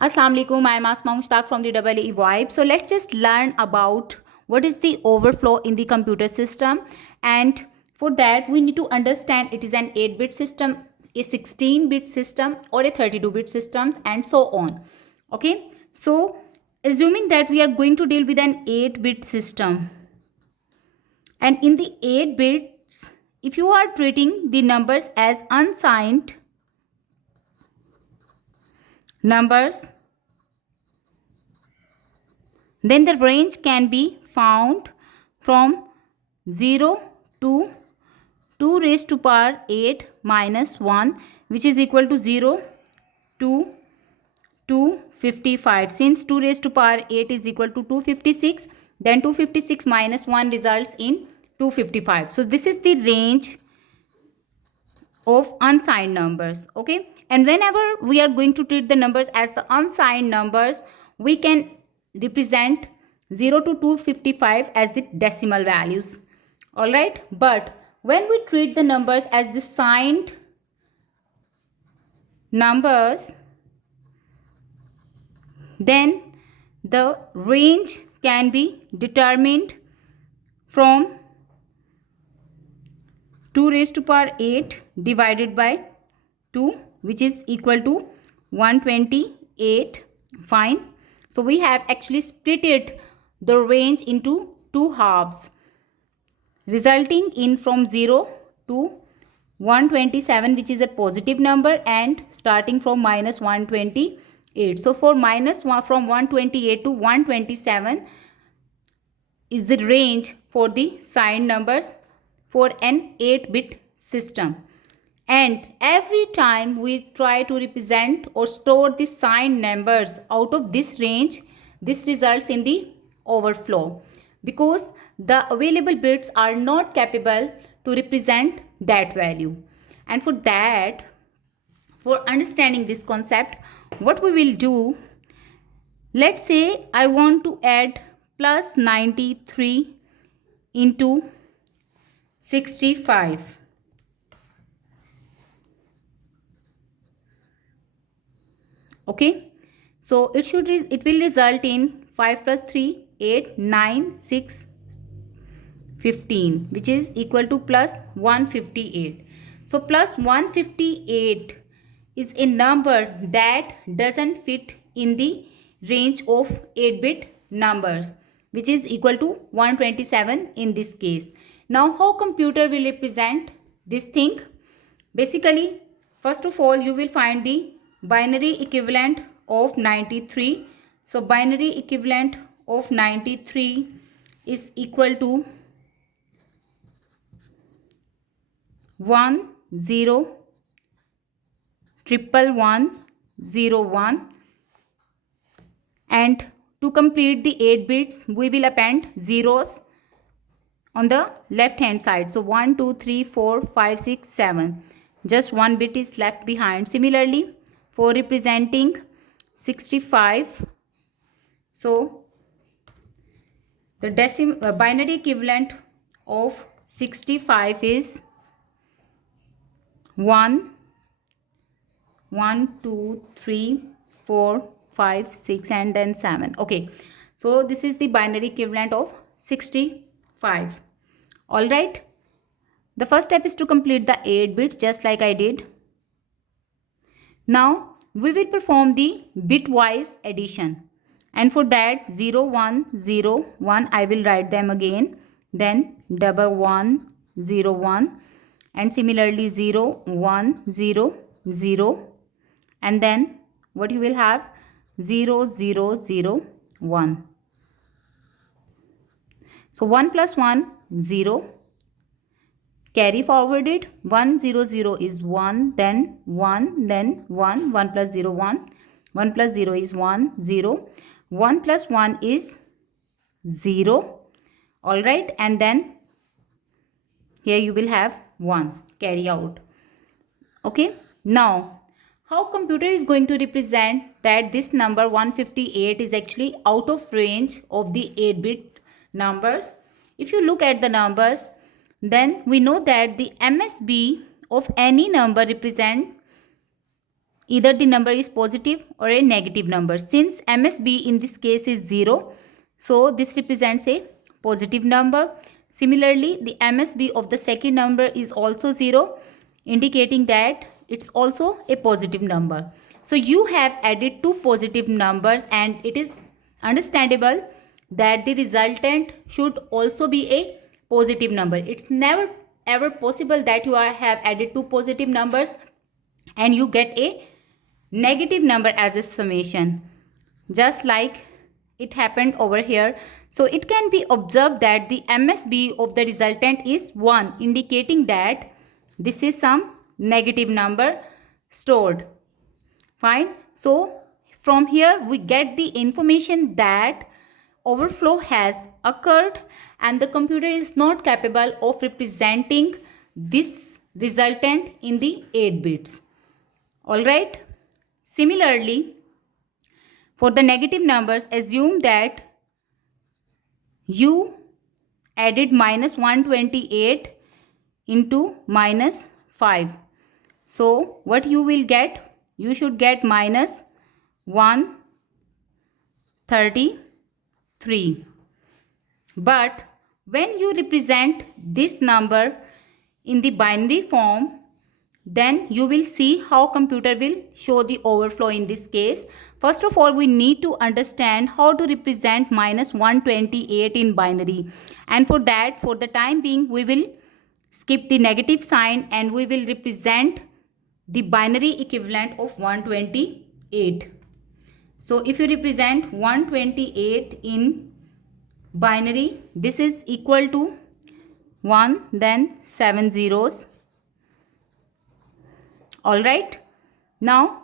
Assalamu alaikum. I am Asma Mushtaq from the EE Vibe. So let's just learn about what is the overflow in the computer system. And for that, we need to understand it is an 8-bit system, a 16-bit system, or a 32-bit system, and so on. Okay. So assuming that we are going to deal with an 8-bit system, and in the 8 bits, if you are treating the numbers as unsigned numbers, then the range can be found from 0 to 2 raised to power 8 minus 1, which is equal to 0 to 255. Since 2 raised to power 8 is equal to 256, then 256 minus 1 results in 255. So this is the range of unsigned numbers. Okay, and whenever we are going to treat the numbers as the unsigned numbers, we can represent 0 to 255 as the decimal values. All right, but when we treat the numbers as the signed numbers, then the range can be determined from 2 raised to power 8 divided by 2, which is equal to 128. Fine. So we have actually split it, the range, into two halves, resulting in from 0 to 127, which is a positive number, and starting from minus 128. So for minus 1 from 128 to 127 is the range for the signed numbers for an 8-bit system. And every time we try to represent or store the signed numbers out of this range, this results in the overflow, because the available bits are not capable to represent that value. And for that, for understanding this concept, what we will do, let's say I want to add plus 93 into 65. Okay, so it will result in 5 plus 3 8 9 6 15, which is equal to plus 158. So plus 158 is a number that doesn't fit in the range of 8-bit numbers, which is equal to 127 in this case. Now how computer will represent this thing? Basically, first of all, you will find the binary equivalent of 93. So binary equivalent of 93 is equal to 1 0 triple 1 0 1, and to complete the 8 bits we will append zeros on the left hand side. So 1 2 3 4 5 6 7, just one bit is left behind. Similarly, for representing 65, so the binary equivalent of 65 is 1 1 2 3 4 5 6 and then 7. Okay, so this is the binary equivalent of 65. All right, the first step is to complete the 8 bits, just like I did. Now we will perform the bitwise addition, and for that 0 1 0 1 I will write them again, then double 1 0 1, and similarly 0 1 0 0, and then what you will have 0 0 0 1. So 1 plus 1 0, carry forwarded, 1 0 0 is 1, then 1, then 1, 1 plus 0 1, 1 plus 0 is 1 0, 1 plus 1 is 0. All right, and then here you will have 1, carry out. Okay, now how computer is going to represent that this number 158 is actually out of range of the 8-bit numbers? If you look at the numbers, then we know that the MSB of any number represent either the number is positive or a negative number. Since MSB in this case is 0, so this represents a positive number. Similarly, the MSB of the second number is also 0, indicating that it's also a positive number. So you have added two positive numbers, and it is understandable that the resultant should also be a positive number. It's never ever possible that you have added two positive numbers and you get a negative number as a summation, just like it happened over here. So it can be observed that the MSB of the resultant is 1, indicating that this is some negative number stored. Fine. So from here we get the information that overflow has occurred and the computer is not capable of representing this resultant in the 8 bits. Alright. Similarly, for the negative numbers, assume that you added minus 128 into minus 5. So what you will get? You should get minus 133. But when you represent this number in the binary form, then you will see how computer will show the overflow in this case. First of all, we need to understand how to represent minus 128 in binary. And for that, for the time being, we will skip the negative sign and we will represent the binary equivalent of 128. So if you represent 128 in binary, this is equal to 1, then 7 zeros. Alright. Now,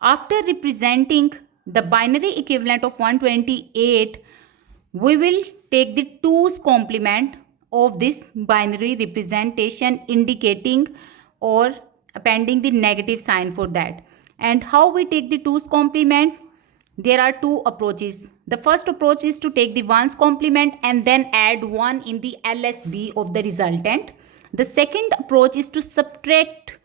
after representing the binary equivalent of 128, we will take the 2's complement of this binary representation, indicating or appending the negative sign for that. And how we take the 2's complement? There are two approaches. The first approach is to take the 1's complement and then add 1 in the LSB of the resultant. The second approach is to subtract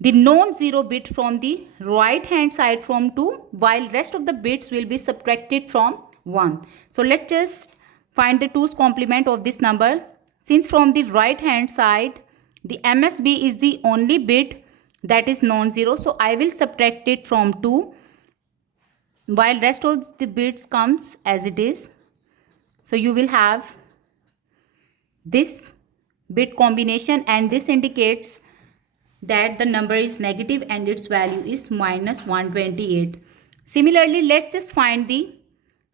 the non-zero bit from the right hand side from 2, while rest of the bits will be subtracted from 1. So let's just find the 2's complement of this number. Since from the right hand side the MSB is the only bit that is non-zero, so I will subtract it from 2, while rest of the bits comes as it is. So you will have this bit combination, and this indicates that the number is negative and its value is minus 128. Similarly, let's just find the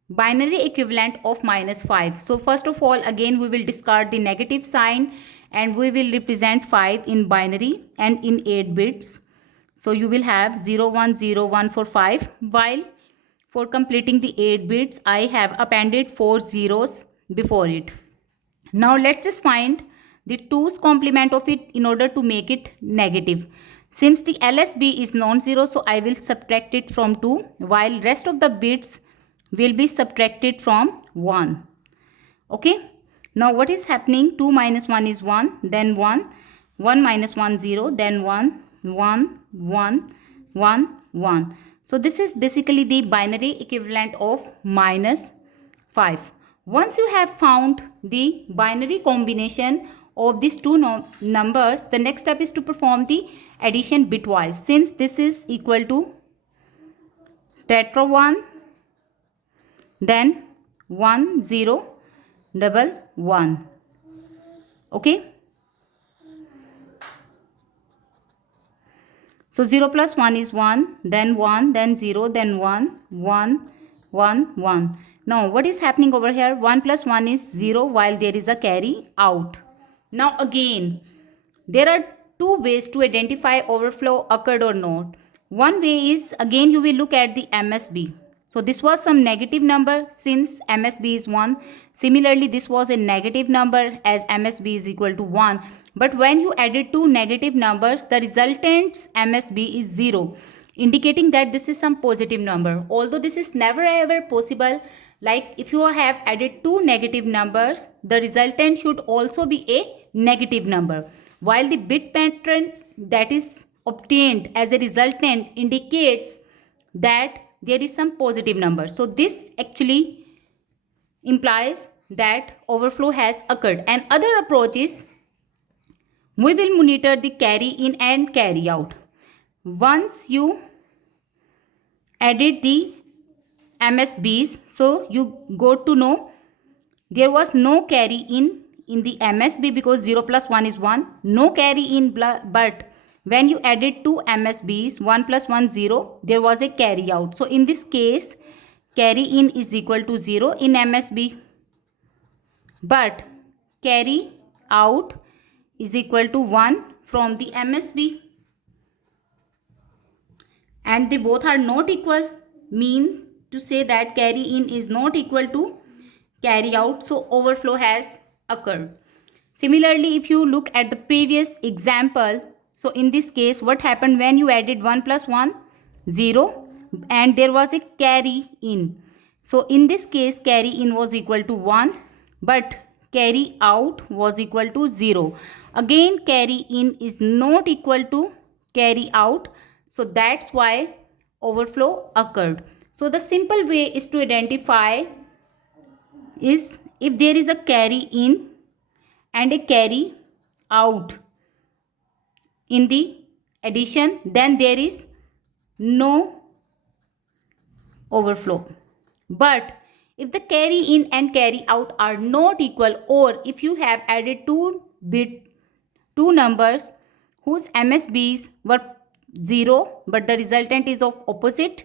binary equivalent of minus 5. So first of all, again we will discard the negative sign and we will represent 5 in binary and in 8 bits. So you will have 0101 for 5, while for completing the 8 bits I have appended 4 zeros before it. Now let's just find the 2's complement of it in order to make it negative. Since the LSB is non-zero, so I will subtract it from 2, while rest of the bits will be subtracted from 1. Okay. Now what is happening? 2 minus 1 is 1, then 1. 1 minus 1, 0, then 1, 1, 1, 1, 1. So this is basically the binary equivalent of minus 5. Once you have found the binary combination of these two numbers, the next step is to perform the addition bitwise. Since this is equal to tetra 1, then 1 0 double 1. Okay. So 0 plus 1 is 1, then 0, then 1, 1, 1, 1. Now what is happening over here? 1 plus 1 is 0, while there is a carry out. Now again, there are two ways to identify overflow occurred or not. One way is, again you will look at the MSB. So this was some negative number since MSB is 1. Similarly, this was a negative number as MSB is equal to 1. But when you added two negative numbers, the resultant's MSB is 0, indicating that this is some positive number. Although this is never ever possible, like if you have added two negative numbers, the resultant should also be a negative number. While the bit pattern that is obtained as a resultant indicates that there is some positive number. So this actually implies that overflow has occurred. And other approach is, we will monitor the carry in and carry out. Once you added the MSBs, so you got to know there was no carry in the MSB because 0 plus 1 is 1. No carry in, but when you added two MSBs, 1 plus 1 0, there was a carry out. So in this case, carry in is equal to 0 in MSB. But carry out is equal to 1 from the MSB. And they both are not equal, mean to say that carry in is not equal to carry out, so overflow has occurred. Similarly, if you look at the previous example, so in this case what happened when you added 1 plus 1 0 and there was a carry in. So in this case carry in was equal to 1 but carry out was equal to 0. Again carry in is not equal to carry out, so that's why overflow occurred. So the simple way is to identify is if there is a carry in and a carry out in the addition, then there is no overflow. But if the carry in and carry out are not equal, or if you have added two numbers whose MSBs were 0 but the resultant is of opposite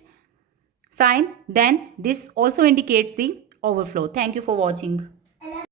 sign, then this also indicates the overflow. Thank you for watching.